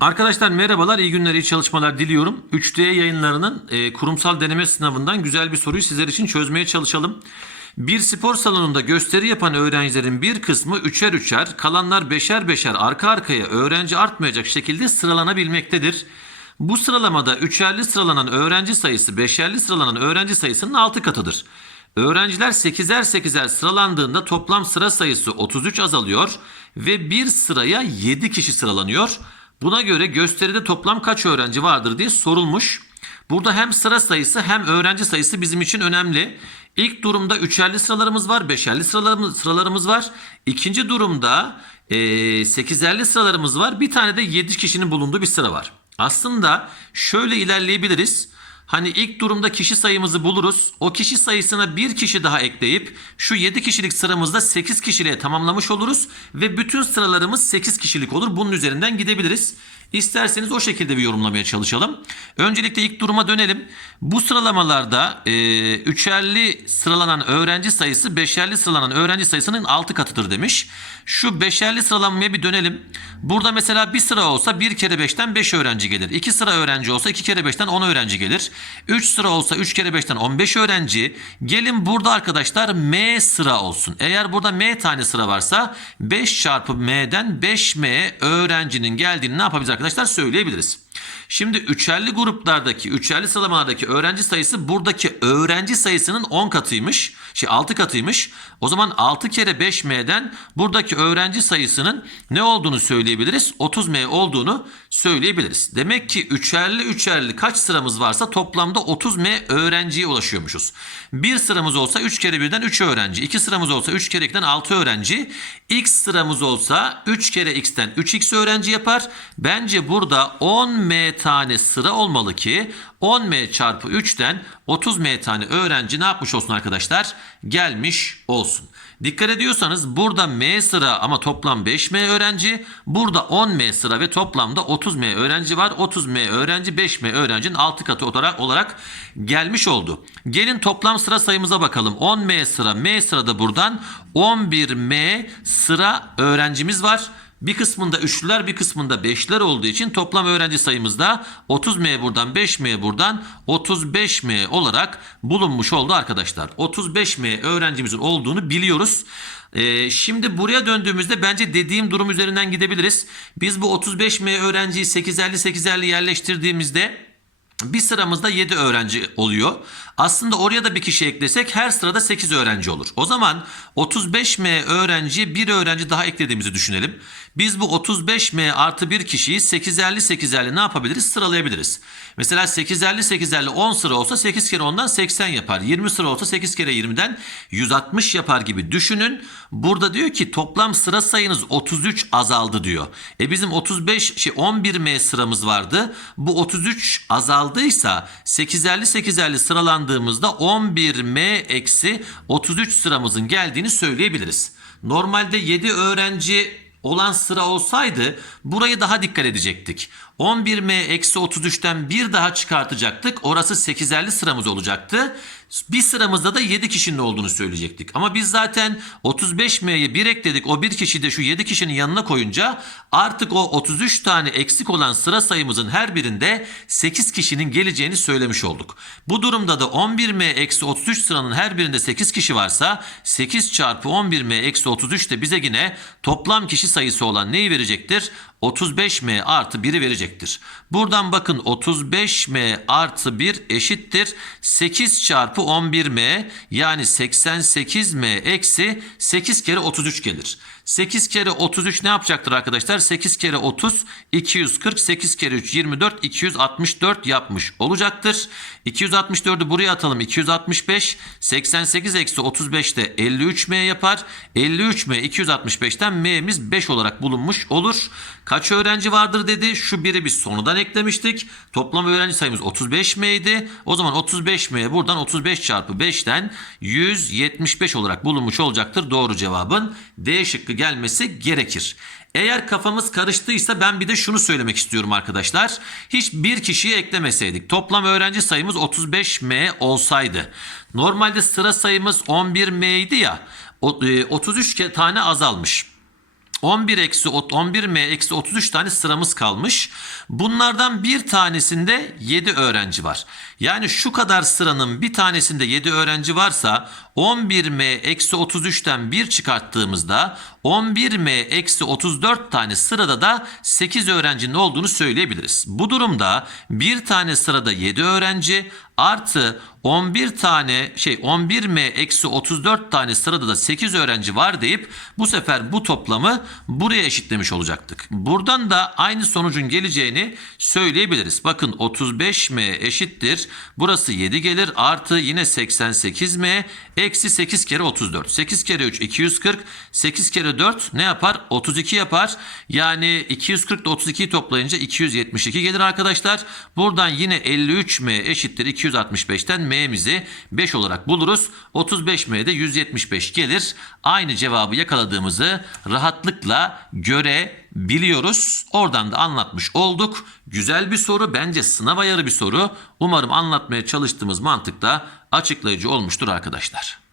Arkadaşlar merhabalar, iyi günler, iyi çalışmalar diliyorum. 3D yayınlarının e, kurumsal deneme sınavından güzel bir soruyu sizler için çözmeye çalışalım. Bir spor salonunda gösteri yapan öğrencilerin bir kısmı üçer üçer, kalanlar beşer beşer arka arkaya öğrenci artmayacak şekilde sıralanabilmektedir. Bu sıralamada üçerli sıralanan öğrenci sayısı beşerli sıralanan öğrenci sayısının 6 katıdır. Öğrenciler 8'er 8'er sıralandığında toplam sıra sayısı 33 azalıyor ve bir sıraya 7 kişi sıralanıyor. Buna göre gösteride toplam kaç öğrenci vardır diye sorulmuş. Burada hem sıra sayısı hem öğrenci sayısı bizim için önemli. İlk durumda üçerli sıralarımız var, beşerli sıralarımız, sıralarımız var. İkinci durumda eee sekizerli sıralarımız var. Bir tane de 7 kişinin bulunduğu bir sıra var. Aslında şöyle ilerleyebiliriz. Hani ilk durumda kişi sayımızı buluruz. O kişi sayısına bir kişi daha ekleyip şu 7 kişilik sıramızda 8 kişiliğe tamamlamış oluruz. Ve bütün sıralarımız 8 kişilik olur. Bunun üzerinden gidebiliriz. İsterseniz o şekilde bir yorumlamaya çalışalım. Öncelikle ilk duruma dönelim. Bu sıralamalarda e, üçerli sıralanan öğrenci sayısı beşerli sıralanan öğrenci sayısının 6 katıdır demiş. Şu beşerli sıralanmaya bir dönelim. Burada mesela bir sıra olsa 1 kere 5'ten 5 öğrenci gelir. 2 sıra öğrenci olsa 2 kere 5'ten 10 öğrenci gelir. 3 sıra olsa 3 kere 5'ten 15 öğrenci. Gelin burada arkadaşlar M sıra olsun. Eğer burada M tane sıra varsa 5 çarpı M'den 5M öğrencinin geldiğini ne yapabiliriz arkadaşlar söyleyebiliriz. Şimdi üçerli gruplardaki, üçerli sıralamalardaki öğrenci sayısı buradaki öğrenci sayısının 10 katıymış. Şey 6 katıymış. O zaman 6 kere 5M'den buradaki öğrenci sayısının ne olduğunu söyleyebiliriz? 30M olduğunu söyleyebiliriz. Demek ki üçerli üçerli kaç sıramız varsa toplamda 30M öğrenciye ulaşıyormuşuz. Bir sıramız olsa 3 kere 1'den 3 öğrenci. 2 sıramız olsa 3 kere 2'den 6 öğrenci. X sıramız olsa 3 kere X'ten 3X öğrenci yapar. Bence burada 10M tane sıra olmalı ki 10M çarpı 3'ten 30M tane öğrenci ne yapmış olsun arkadaşlar? Gelmiş olsun. Dikkat ediyorsanız burada M sıra ama toplam 5M öğrenci. Burada 10M sıra ve toplamda 30M öğrenci var. 30M öğrenci 5M öğrencinin 6 katı olarak, olarak gelmiş oldu. Gelin toplam sıra sayımıza bakalım. 10M sıra M sırada buradan 11M sıra öğrencimiz var. Bir kısmında üçlüler bir kısmında beşler olduğu için toplam öğrenci sayımızda 30M buradan 5M buradan 35M olarak bulunmuş oldu arkadaşlar. 35M öğrencimizin olduğunu biliyoruz. Ee, şimdi buraya döndüğümüzde bence dediğim durum üzerinden gidebiliriz. Biz bu 35M öğrenciyi 850 850 yerleştirdiğimizde bir sıramızda 7 öğrenci oluyor. Aslında oraya da bir kişi eklesek her sırada 8 öğrenci olur. O zaman 35M öğrenciye bir öğrenci daha eklediğimizi düşünelim. Biz bu 35M artı bir kişiyi 850 850 ne yapabiliriz? Sıralayabiliriz. Mesela 850 850 10 sıra olsa 8 kere 10'dan 80 yapar. 20 sıra olsa 8 kere 20'den 160 yapar gibi düşünün. Burada diyor ki toplam sıra sayınız 33 azaldı diyor. E bizim 35 şey 11M sıramız vardı. Bu 33 azaldıysa 850 850 sıralandığımızda 11M eksi 33 sıramızın geldiğini söyleyebiliriz. Normalde 7 öğrenci olan sıra olsaydı burayı daha dikkat edecektik. 11M eksi 33'ten bir daha çıkartacaktık. Orası 850 sıramız olacaktı. Bir sıramızda da 7 kişinin olduğunu söyleyecektik. Ama biz zaten 35M'ye 1 ekledik. O bir kişiyi de şu 7 kişinin yanına koyunca artık o 33 tane eksik olan sıra sayımızın her birinde 8 kişinin geleceğini söylemiş olduk. Bu durumda da 11M eksi 33 sıranın her birinde 8 kişi varsa 8 çarpı 11M eksi 33 de bize yine toplam kişi sayısı olan neyi verecektir? 35M artı 1'i verecektir. Buradan bakın 35M artı 1 eşittir. 8 çarpı 11M yani 88M eksi 8 kere 33 gelir. 8 kere 33 ne yapacaktır arkadaşlar? 8 kere 30 240 8 kere 3 24 264 yapmış olacaktır. 264'ü buraya atalım 265 88 eksi 35 de 53M yapar. 53M 265'ten M'miz 5 olarak bulunmuş olur. Kaç öğrenci vardır dedi. Şu biri biz sonradan eklemiştik. Toplam öğrenci sayımız 35M idi. O zaman 35M buradan 35 çarpı 5'ten 175 olarak bulunmuş olacaktır. Doğru cevabın D şıkkı gelmesi gerekir. Eğer kafamız karıştıysa ben bir de şunu söylemek istiyorum arkadaşlar. Hiç bir kişiyi eklemeseydik. Toplam öğrenci sayımız 35M olsaydı. Normalde sıra sayımız 11M idi ya. o- e, 33 ke- tane azalmış. 11 eksi ot- 11m eksi 33 tane sıramız kalmış. Bunlardan bir tanesinde 7 öğrenci var. Yani şu kadar sıranın bir tanesinde 7 öğrenci varsa 11m eksi 33'ten 1 çıkarttığımızda 11m eksi 34 tane sırada da 8 öğrencinin olduğunu söyleyebiliriz. Bu durumda bir tane sırada 7 öğrenci artı 11 tane şey 11m eksi 34 tane sırada da 8 öğrenci var deyip bu sefer bu toplamı buraya eşitlemiş olacaktık. Buradan da aynı sonucun geleceğini söyleyebiliriz. Bakın 35m eşittir. Burası 7 gelir artı yine 88m eksi 8 kere 34. 8 kere 3 240 8 kere 4 ne yapar? 32 yapar. Yani 240 ile 32'yi toplayınca 272 gelir arkadaşlar. Buradan yine 53m eşittir 265'ten m'mizi 5 olarak buluruz. 35m de 175 gelir. Aynı cevabı yakaladığımızı rahatlıkla görebiliyoruz. Oradan da anlatmış olduk. Güzel bir soru. Bence sınav ayarı bir soru. Umarım anlatmaya çalıştığımız mantıkta açıklayıcı olmuştur arkadaşlar.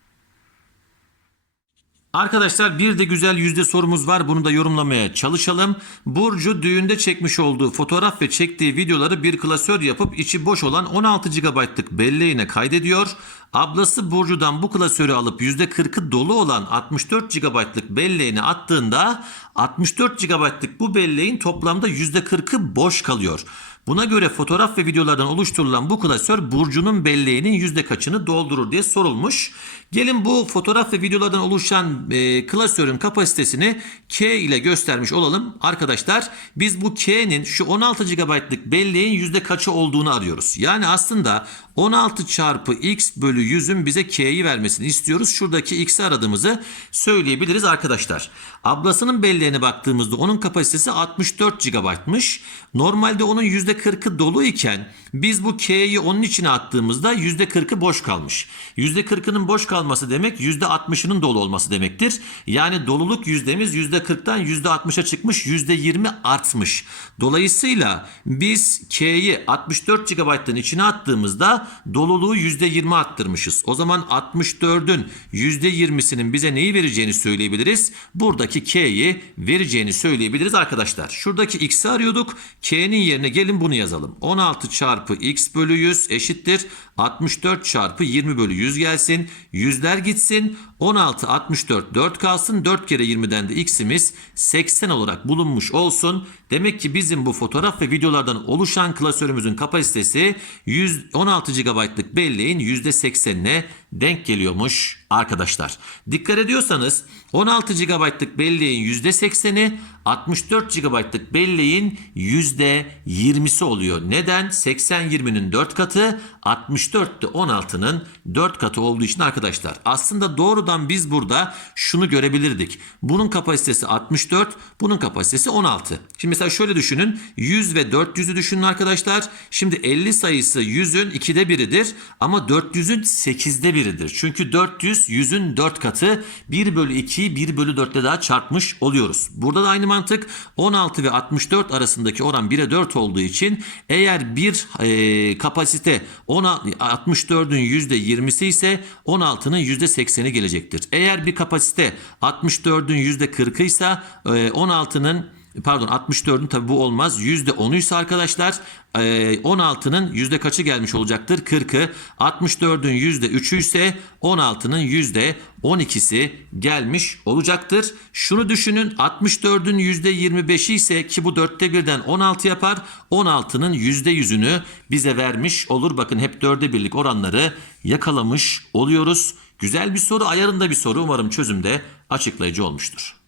Arkadaşlar bir de güzel yüzde sorumuz var. Bunu da yorumlamaya çalışalım. Burcu düğünde çekmiş olduğu fotoğraf ve çektiği videoları bir klasör yapıp içi boş olan 16 GB'lık belleğine kaydediyor. Ablası Burcu'dan bu klasörü alıp %40'ı dolu olan 64 GB'lık belleğine attığında 64 GB'lık bu belleğin toplamda %40'ı boş kalıyor. Buna göre fotoğraf ve videolardan oluşturulan bu klasör Burcu'nun belleğinin yüzde kaçını doldurur diye sorulmuş. Gelin bu fotoğraf ve videolardan oluşan e, klasörün kapasitesini K ile göstermiş olalım. Arkadaşlar biz bu K'nin şu 16 GB'lık belleğin yüzde kaçı olduğunu arıyoruz. Yani aslında 16 çarpı x bölü 100'ün bize K'yi vermesini istiyoruz. Şuradaki x'i aradığımızı söyleyebiliriz arkadaşlar. Ablasının belleğine baktığımızda onun kapasitesi 64 GB'mış. Normalde onun %40'ı dolu iken biz bu K'yi onun içine attığımızda %40'ı boş kalmış. %40'ının boş kalması demek %60'ının dolu olması demektir. Yani doluluk yüzdemiz %40'tan %60'a çıkmış %20 artmış. Dolayısıyla biz K'yi 64 GB'ın içine attığımızda doluluğu %20 arttırmışız. O zaman 64'ün %20'sinin bize neyi vereceğini söyleyebiliriz. Buradaki K'yi vereceğini söyleyebiliriz arkadaşlar. Şuradaki X'i arıyorduk. K'nin yerine gelin bunu yazalım. 16 çarpı X bölü 100 eşittir. 64 çarpı 20 bölü 100 gelsin. Yüzler gitsin. 16, 64, 4 kalsın. 4 kere 20'den de x'imiz 80 olarak bulunmuş olsun. Demek ki bizim bu fotoğraf ve videolardan oluşan klasörümüzün kapasitesi 100, 16 GB'lık belleğin %80'ine denk geliyormuş arkadaşlar. Dikkat ediyorsanız 16 GB'lık belleğin %80'i 64 GB'lık belleğin %20'si oluyor. Neden? 80-20'nin 4 katı 60 64'tü 16'nın 4 katı olduğu için arkadaşlar aslında doğrudan biz burada şunu görebilirdik. Bunun kapasitesi 64, bunun kapasitesi 16. Şimdi mesela şöyle düşünün. 100 ve 400'ü düşünün arkadaşlar. Şimdi 50 sayısı 100'ün 2'de 1'idir ama 400'ün 8'de 1'idir. Çünkü 400 100'ün 4 katı 1 bölü 2'yi 1 bölü 4'te daha çarpmış oluyoruz. Burada da aynı mantık 16 ve 64 arasındaki oran 1'e 4 olduğu için eğer bir e, kapasite 10 64'ün %20'si ise 16'nın %80'i gelecektir. Eğer bir kapasite 64'ün %40'ı ise 16'nın pardon 64'ün tabi bu olmaz. %10'u ise arkadaşlar 16'nın yüzde kaçı gelmiş olacaktır? 40'ı. 64'ün yüzde 3'ü ise 16'nın yüzde 12'si gelmiş olacaktır. Şunu düşünün 64'ün yüzde 25'i ise ki bu dörtte birden 16 yapar. 16'nın yüzde yüzünü bize vermiş olur. Bakın hep dörde birlik oranları yakalamış oluyoruz. Güzel bir soru ayarında bir soru umarım çözümde açıklayıcı olmuştur.